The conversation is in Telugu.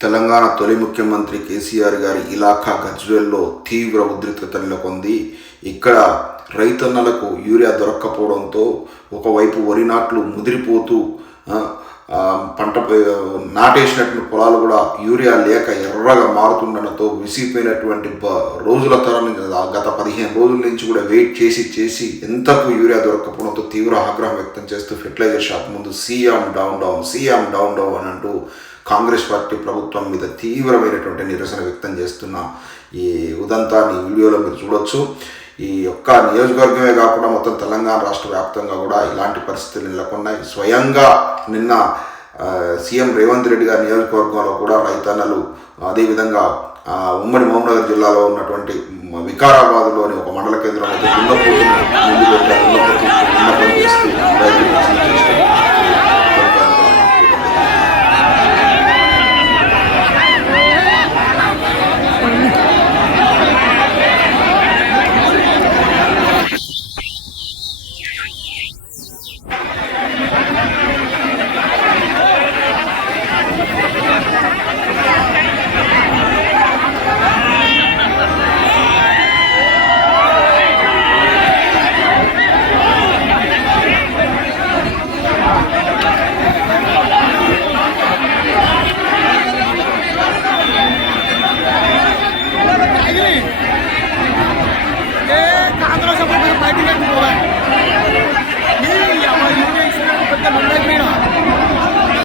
తెలంగాణ తొలి ముఖ్యమంత్రి కేసీఆర్ గారి ఇలాఖా గజ్వేల్లో తీవ్ర ఉద్రిక్తత నెలకొంది. ఇక్కడ రైతన్నలకు యూరియా దొరక్కపోవడంతో ఒకవైపు వరి నాట్లు ముదిరిపోతూ పంట నాటేసినటువంటి పొలాలు కూడా యూరియా లేక ఎర్రగా మారుతుండడంతో విసిగిపోయినటువంటి రోజుల తరాన్ని గత 15 రోజుల నుంచి కూడా వెయిట్ చేసి ఎంతకు యూరియా దొరక్కపోవడంతో తీవ్ర ఆగ్రహం వ్యక్తం చేస్తూ ఫెర్టిలైజర్ షాప్ ముందు సీఎం డౌన్ అని అంటూ కాంగ్రెస్ పార్టీ ప్రభుత్వం మీద తీవ్రమైనటువంటి నిరసన వ్యక్తం చేస్తున్న ఈ ఉదంతాన్ని వీడియోలో మీరు చూడొచ్చు. ఈ ఒక్క నియోజకవర్గమే కాకుండా మొత్తం తెలంగాణ రాష్ట్ర వ్యాప్తంగా కూడా ఇలాంటి పరిస్థితులు నెలకొన్నాయి. స్వయంగా నిన్న సీఎం రేవంత్ రెడ్డి గారి నియోజకవర్గంలో కూడా రైతన్నలు, అదేవిధంగా ఉమ్మడి మహబూబ్నగర్ జిల్లాలో ఉన్నటువంటి వికారాబాద్లోని ఒక మండల కేంద్రంలో దున్నపోతును ముందు పెట్టారు. దున్నపోతు చేస్తూ రైతులు